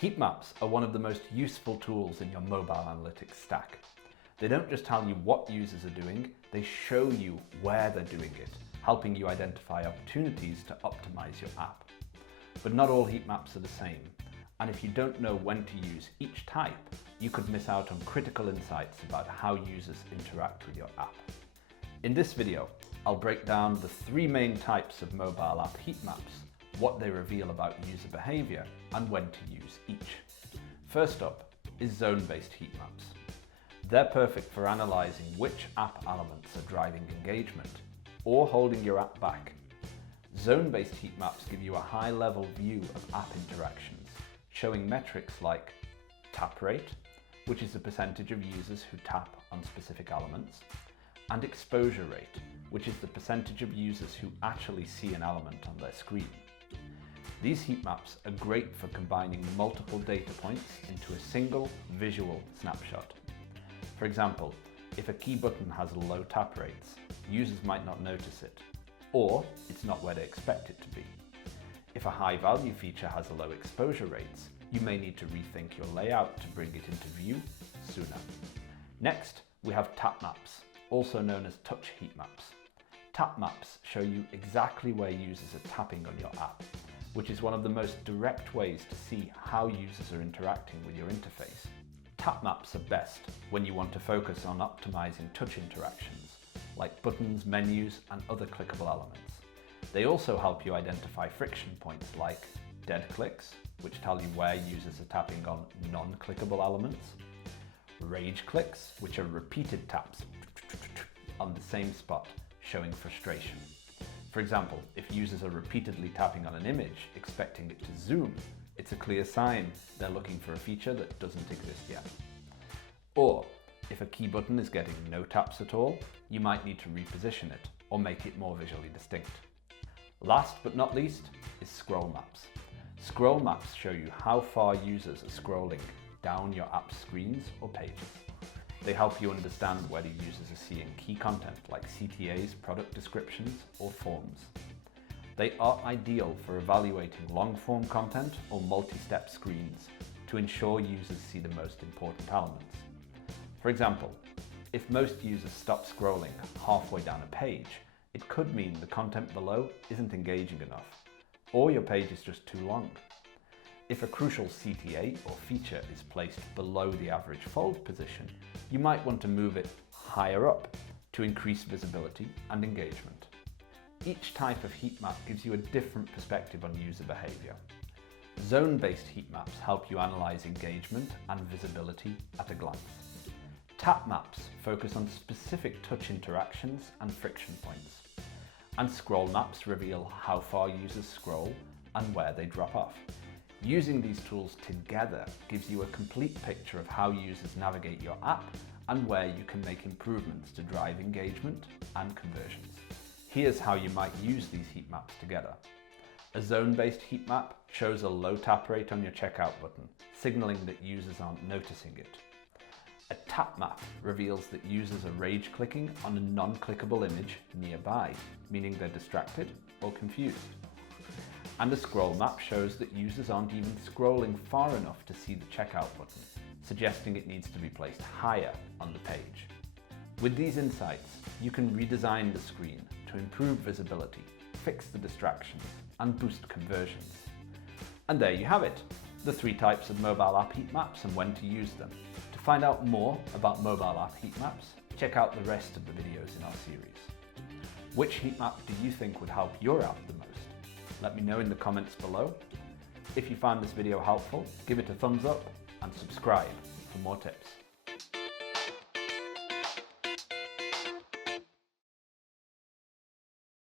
Heatmaps are one of the most useful tools in your mobile analytics stack. They don't just tell you what users are doing, they show you where they're doing it, helping you identify opportunities to optimize your app. But not all heat maps are the same, and if you don't know when to use each type, you could miss out on critical insights about how users interact with your app. In this video, I'll break down the three main types of mobile app heat maps, what they reveal about user behavior, and when to use each. First up is zone-based heat maps. They're perfect for analyzing which app elements are driving engagement or holding your app back. Zone-based heat maps give you a high-level view of app interactions, showing metrics like tap rate, which is the percentage of users who tap on specific elements, and exposure rate, which is the percentage of users who actually see an element on their screen. These heat maps are great for combining multiple data points into a single visual snapshot. For example, if a key button has low tap rates, users might not notice it, or it's not where they expect it to be. If a high value feature has low exposure rates, you may need to rethink your layout to bring it into view sooner. Next, we have tap maps, also known as touch heat maps. Tap maps show you exactly where users are tapping on your app, which is one of the most direct ways to see how users are interacting with your interface. Tap maps are best when you want to focus on optimizing touch interactions, like buttons, menus, and other clickable elements. They also help you identify friction points like dead clicks, which tell you where users are tapping on non-clickable elements, rage clicks, which are repeated taps on the same spot, showing frustration. For example, if users are repeatedly tapping on an image, expecting it to zoom, it's a clear sign they're looking for a feature that doesn't exist yet. Or, if a key button is getting no taps at all, you might need to reposition it or make it more visually distinct. Last but not least is scroll maps. Scroll maps show you how far users are scrolling down your app's screens or pages. They help you understand whether users are seeing key content like CTAs, product descriptions, or forms. They are ideal for evaluating long-form content or multi-step screens to ensure users see the most important elements. For example, if most users stop scrolling halfway down a page, it could mean the content below isn't engaging enough, or your page is just too long. If a crucial CTA or feature is placed below the average fold position, you might want to move it higher up to increase visibility and engagement. Each type of heat map gives you a different perspective on user behavior. Zone-based heat maps help you analyze engagement and visibility at a glance. Tap maps focus on specific touch interactions and friction points. And scroll maps reveal how far users scroll and where they drop off. Using these tools together gives you a complete picture of how users navigate your app and where you can make improvements to drive engagement and conversions. Here's how you might use these heat maps together. A zone-based heat map shows a low tap rate on your checkout button, signaling that users aren't noticing it. A tap map reveals that users are rage clicking on a non-clickable image nearby, meaning they're distracted or confused. And a scroll map shows that users aren't even scrolling far enough to see the checkout button, suggesting it needs to be placed higher on the page. With these insights, you can redesign the screen to improve visibility, fix the distractions, and boost conversions. And there you have it, the three types of mobile app heat maps and when to use them. To find out more about mobile app heat maps, check out the rest of the videos in our series. Which heat map do you think would help your app the most? Let me know in the comments below. If you found this video helpful, give it a thumbs up and subscribe for more tips.